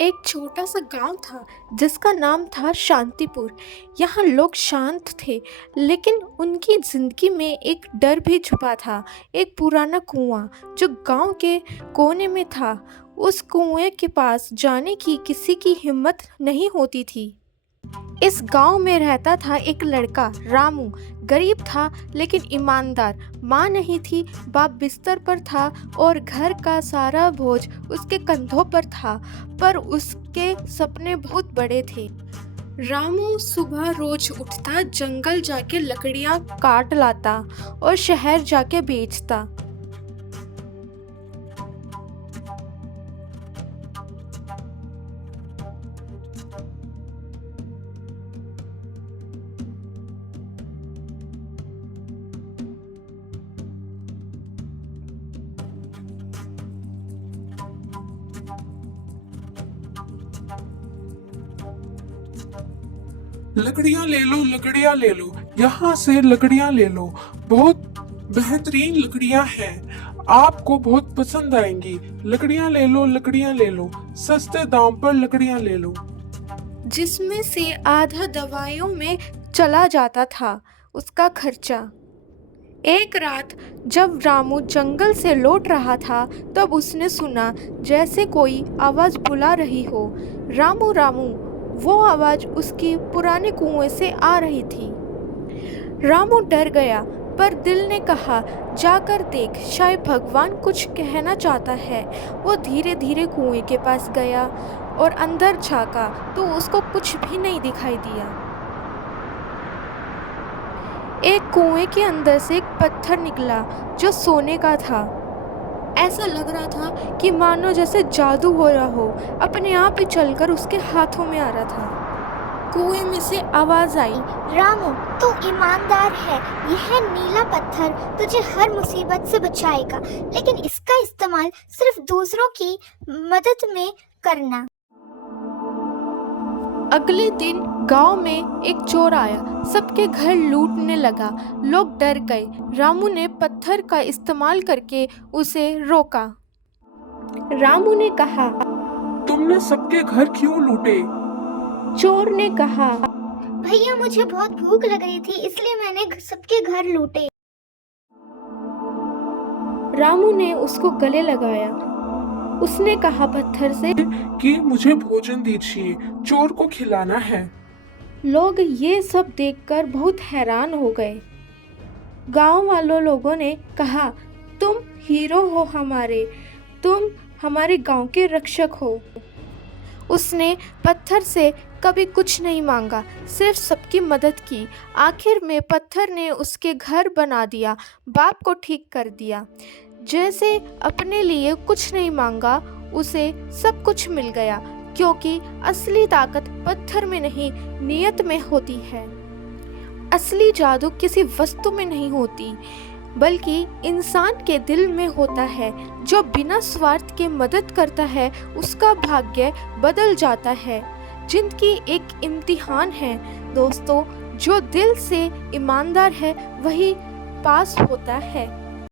एक छोटा सा गांव था जिसका नाम था शांतिपुर। यहाँ लोग शांत थे, लेकिन उनकी जिंदगी में एक डर भी छुपा था। एक पुराना कुआं जो गांव के कोने में था, उस कुएं के पास जाने की किसी की हिम्मत नहीं होती थी। इस गांव में रहता था एक लड़का रामू। गरीब था लेकिन ईमानदार। माँ नहीं थी, बाप बिस्तर पर था और घर का सारा बोझ उसके कंधों पर था। पर उसके सपने बहुत बड़े थे। रामू सुबह रोज उठता, जंगल जाके लकड़ियाँ काट लाता और शहर जाके बेचता। लकड़ियां ले लो, लकड़ियां ले लो, यहाँ से लकड़ियां ले लो। बहुत बेहतरीन लकड़ियां हैं, आपको बहुत पसंद आएंगी। लकड़ियां ले लो, लकड़ियां ले लो, सस्ते दाम पर लकड़ियां ले लो। जिसमें से आधा दवाइयों में चला जाता था उसका खर्चा। एक रात जब रामू जंगल से लौट रहा था, तब उसने सुना जैसे कोई आवाज़ बुला रही हो, रामू रामू। वो आवाज़ उसकी पुराने कुएं से आ रही थी। रामू डर गया, पर दिल ने कहा जाकर देख, शायद भगवान कुछ कहना चाहता है। वो धीरे धीरे कुएं के पास गया और अंदर झांका तो उसको कुछ भी नहीं दिखाई दिया। एक कुएं के अंदर से एक पत्थर निकला जो सोने का था। ऐसा लग रहा था कि मानो जैसे जादू हो रहा हो, अपने आप ही चलकर उसके हाथों में आ रहा था। कुएं में से आवाज आई, रामू, तू ईमानदार है। यह नीला पत्थर तुझे हर मुसीबत से बचाएगा, लेकिन इसका इस्तेमाल सिर्फ दूसरों की मदद में करना। अगले दिन गांव में एक चोर आया, सबके घर लूटने लगा। लोग डर गए। रामू ने पत्थर का इस्तेमाल करके उसे रोका। रामू ने कहा, तुमने सबके घर क्यों लूटे? चोर ने कहा, भैया, मुझे बहुत भूख लग रही थी, इसलिए मैंने सबके घर लूटे। रामू ने उसको गले लगाया। उसने कहा पत्थर से कि मुझे भोजन दीजिए, चोर को खिलाना है। लोग ये सब देखकर बहुत हैरान हो गए। गांव वालों लोगों ने कहा, तुम हीरो हो हमारे, तुम हमारे गांव के रक्षक हो। उसने पत्थर से कभी कुछ नहीं मांगा, सिर्फ सबकी मदद की। आखिर में पत्थर ने उसके घर बना दिया, बाप को ठीक कर दिया। जैसे अपने लिए कुछ नहीं मांगा, उसे सब कुछ मिल गया, क्योंकि असली ताकत पत्थर में नहीं, नियत में होती है। असली जादू किसी वस्तु में नहीं होती, बल्कि इंसान के दिल में होता है। जो बिना स्वार्थ के मदद करता है, उसका भाग्य बदल जाता है। जिंदगी एक इम्तिहान है दोस्तों, जो दिल से ईमानदार है वही पास होता है।